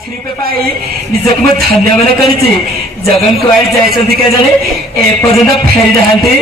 ନିଜକୁ ମୁଁ ଧନ୍ୟ ମନେ କରିଛି। ଜଗନ କୁଆଡେ ଯାଇଛନ୍ତି କେଜାଣି ଏପର୍ଯ୍ୟନ୍ତ ଫେରି ନାହାନ୍ତି।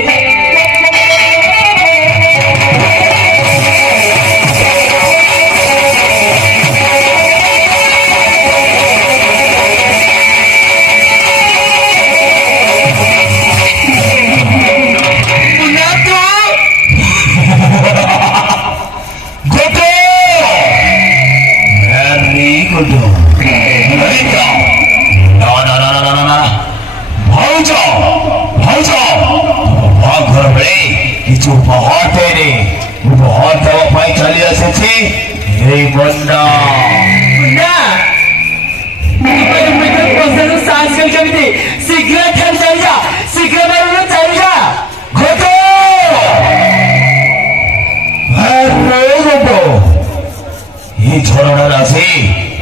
झरणार असे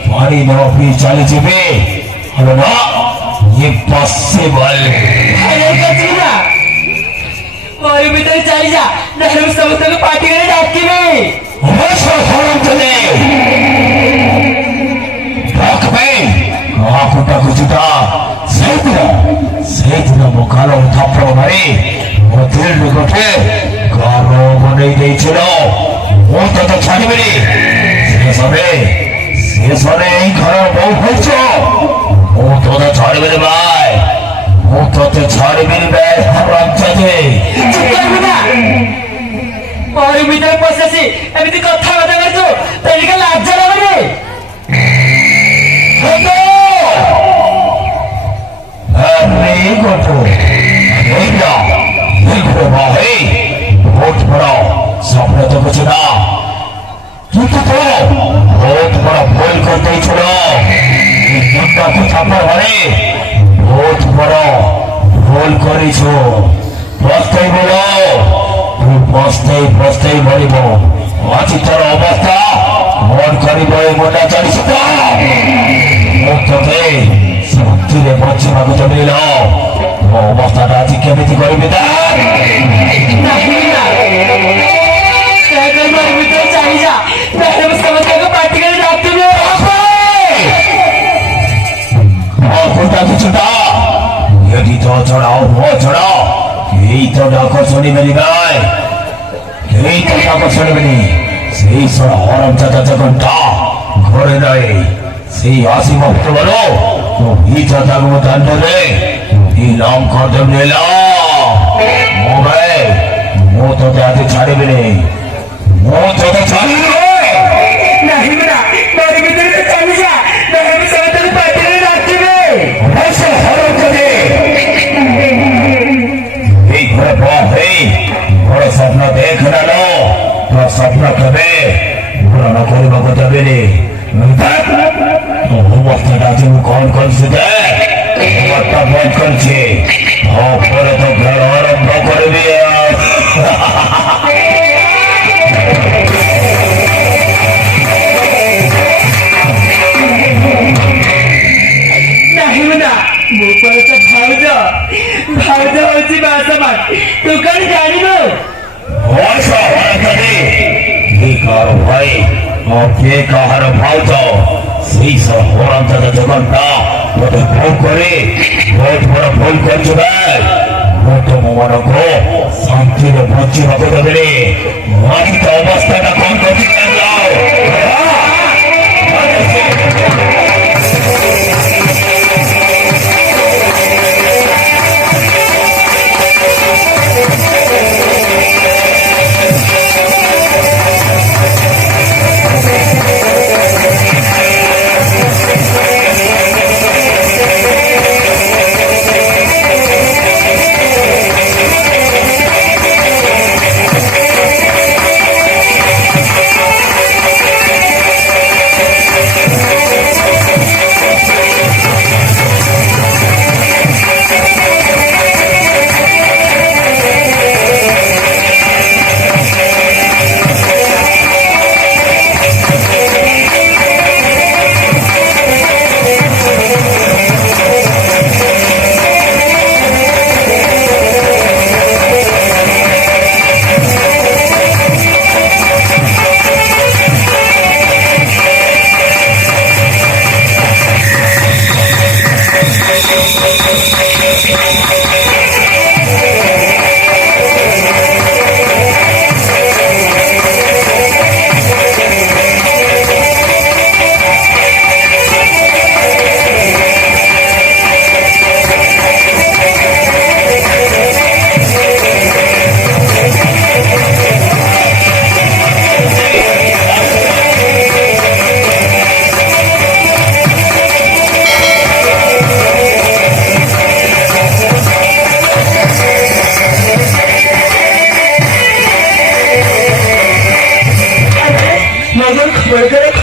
पानी न पी चले जीवे ना ये पॉसिबल और भीतर चली जा नहीं समस्त को पार्टी करे डाकी में होश होम चले डाक में आकुटा कुचुटा सेतना मुकालो थापड़ो मारे मोतिर निकटे गारो बने दे चलो वो तो छाड़ी मेरी शेषने घर बो तो छाड़ी मेरे भाई वो तो छाड़ी मेरी भाई हराम जाते और भीतर पशे एमती कथा बता कर जो तरीका लाज लगे अरे गोटो भाई बहुत बड़ा सपना तो कुछ ना तू तो बहुत बड़ा भूल करते ही छोड़ो मुद्दा को छापा वाले बहुत बड़ा भूल करी छो बसते ही बोलो तू बसते ही बोली बो आज तेरा अवस्था मन करी बोले मुद्दा चली सकता मुक्त थे शक्ति रे बच्चे भागो तो मिलो वो अवस्था राजी क्या भी थी कोई बिता चली जा पार्टी करे डाकते यदि तो चढ़ाओ वो चढ़ाओ यही तो डाको सुनी मेरी भाई यही तो डाको सुनी मेरी सही सर हरम चाचा जगंटा घरे रहे सही आसी मुक्त बनो तो ही चाचा को दान दे ही नाम कर दे लेला मोबाइल वो तो जाते छाड़े भी नहीं वो तो छाड़े नहीं बेटा मेरे भीतर से चली जा मैं भी सब तेरी पार्टी में डालती हूं ऐसे हरो चले एक बड़ा सपना देख ना लो तो सपना कबे बुरा ना कोई बात कबे नहीं तो वो वक्त राजी में कौन से दे वक्त बंद कर छे हाँ पर तो घर और कर भी भाउज होची बासमान तू कण जानिबो होशा होना करे ये कार भाई ओके कहर भाउज सही सर होरम तद जगंता वो तो भूल करे बहुत बड़ा भूल कर चुका है वो तो मन को शांति रे बच्चे मत दे मारी तो अवस्था का कौन कर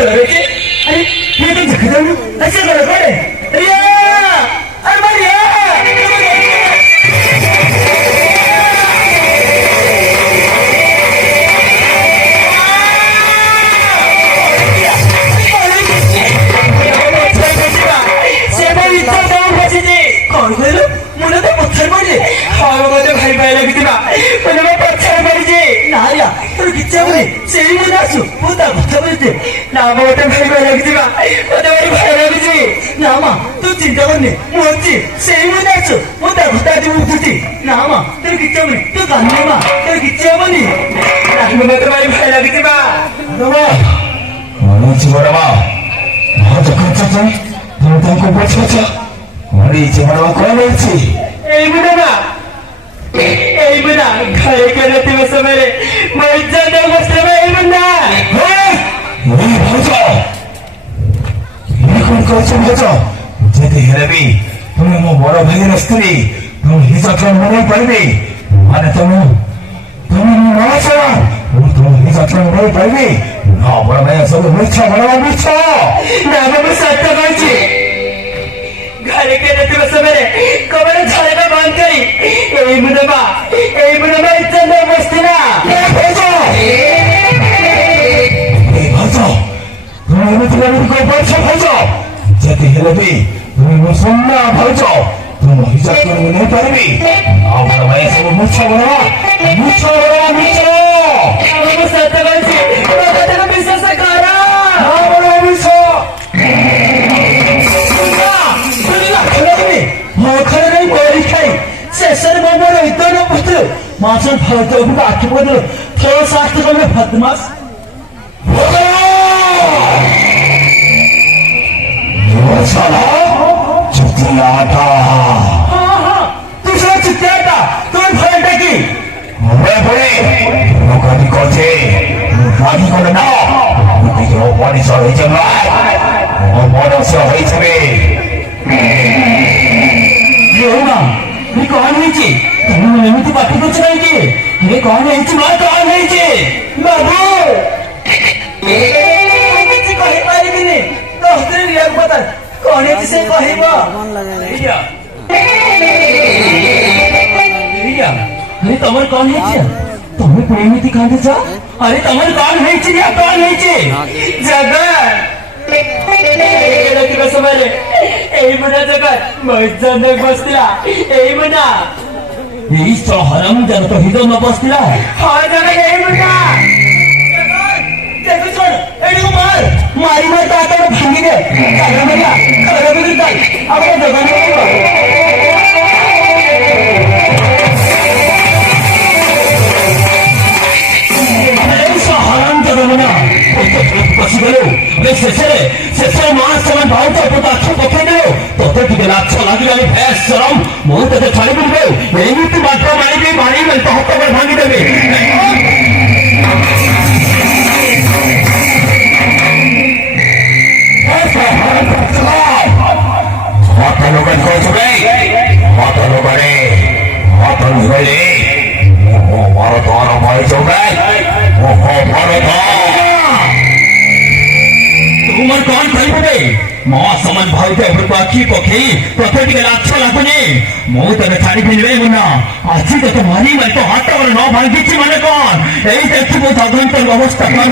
बेटे अरे ये तो जगह जाऊँ ऐसे करो करे रिया अरे रिया कौन कहल मुझे तो पत्थर पड़े हाँ मत भाई भाई लगी मुझे पत्थर पड़े ना या তোর কিচ্ছা বলি সেই মনে আছো ও তা কথা বলতে না আমার ওটা ভাই ভাই লাগছে মা ওটা আমার ভাই লাগছে না মা তুই চিন্তা করনি মরছি সেই মনে আছো ও তা কথা দিব উঠছি না মা তোর কিচ্ছা বলি তুই কান্না মা তোর কিচ্ছা বলি না মনে তো ভাই ভাই লাগছে মা বাবা মনে হচ্ছে বড় মা হয়তো করছো তুমি তোমাকে বলছো মনে হচ্ছে বড় মা কোন বলছি এই মনে না এই মনে ঘরে করে তুমি সবেরে মজ্জাদা বসবে এই মনে এই ভালো এখন করছো বুঝছো যেতে হেরবি তুমি মো বড় ভাইয়ের স্ত্রী তুমি হিজত মনে পারবে মানে তুমি মাছ তুমি হিজত মনে পারবে না বড় ভাই সব মিথ্যা বড় মিথ্যা না বাবা সত্য বলছি ঘরে করে তুমি সবেরে কবরে ঝাড়া বন্ধ করি এই মনে মজ্জাদা বসতে না তুমি বলছো ভাইছো যেতে হেরবি তুমি মুসলমান ভাইছো তুমি হিজত মনে পারবে আমার ভাই সব মিথ্যা বড় মিথ্যা বাবা সত্য বলছি বাবা তুমি বিশ্বাস করো বড় মিথ্যা শেষের নম্বর ইত্যাদি পুত্র মাসের ভারতে আখি বদল ফের শাস্তি করবে ফাতমাস চুতিয়াটা তুই সব চিত্তাটা তোর ভয়টা কি গাড়ি করছে গাড়ি করে না মনীষা হয়েছে মনসা হয়েছে না তুই কন হয়েছে তুমি এমনিতে পাঠি করছো নাকি আরে কন হয়েছে মা কন হয়েছে বাবু কিছু কহি পারিবিনি তোর রিয়াক কথা কন হয়েছে সে কহিব আরে তোমার কন হয়েছে তুমি প্রেমিতি কাঁদে যাও আরে তোমার কন হয়েছে রিয়া কন হয়েছে জাগা এই মনে জগৎ মজ্জাদা বসতিরা এই মনা এই সহরম জগত হৃদয় বসতিরা হয় জানা এই মনা দেখো চল এইটুকু মারি তাকে ভাঙি দে খারাপ তাই আমরা দোকানে সহরম জগমনা শেষে মাস সময় বাউটা পদার্থ পক্ষে দেও তোতে ଟିକେ ଲାଛ ଲାଗିଗଲେ ଭେସ୍ ଚରମ ମୁଁ ତତେ ଛାଡ଼ି ବୁଲିବେ ଏମିତି ବାଟ ମାରିବି ତ ହାତ ପରେ ଭାଙ୍ଗିଦେବି মত লোক কହୁଥିବେ মত ଲୋକରେ মত নিগলে ମୋର ତୋର ମରିଯିବେ তোমার কন খাইবে মা সমান ভাইতে আখি পক্ষে তোতে ଟିକେ লাଛ ଲାଗୁନି ମୁଁ ତତେ ଛାଡ଼ି ଫିରିବେ ମୁନା ଆଜି ତତେ ମାରି ତ ହାତ ପରେ ନ ଭାଙ୍ଗିଛି ମାନେ କଣ ଏଇ ଦେଖିବୁ ଜଗନ୍ନାଥ ଅବସ୍ଥା କଣ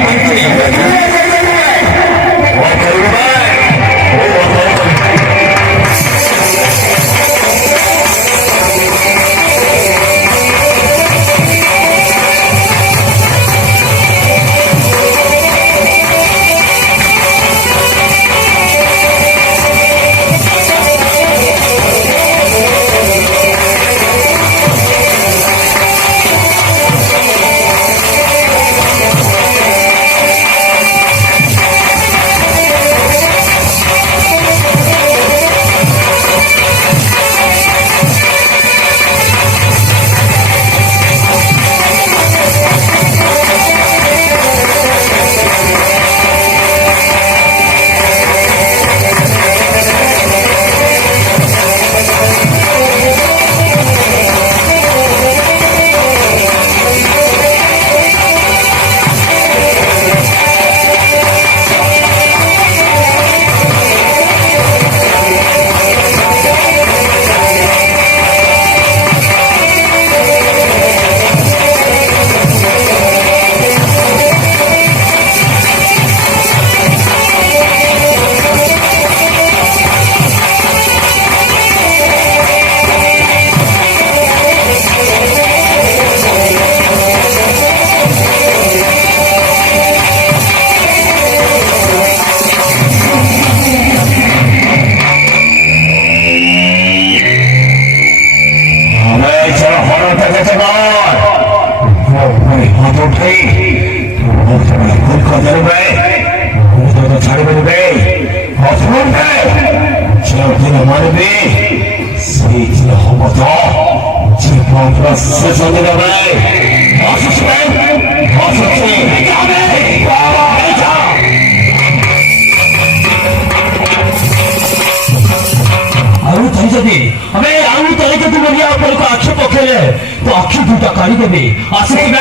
तुम्हारे हाथ उठे तो बहुत बड़ा भूल कर देवे मुझे तो छाड़ देवे अफोर है जो दिन मानवे सही दिन हम तो जीवन का सजन देवे आशीष में आशीष से जावे जा आरु थी जदि हमें आरु तरीके तू बढ़िया ऊपर को आक्षेप पकेले तो आक्षेप दूटा काढ़ी देबे आशीष में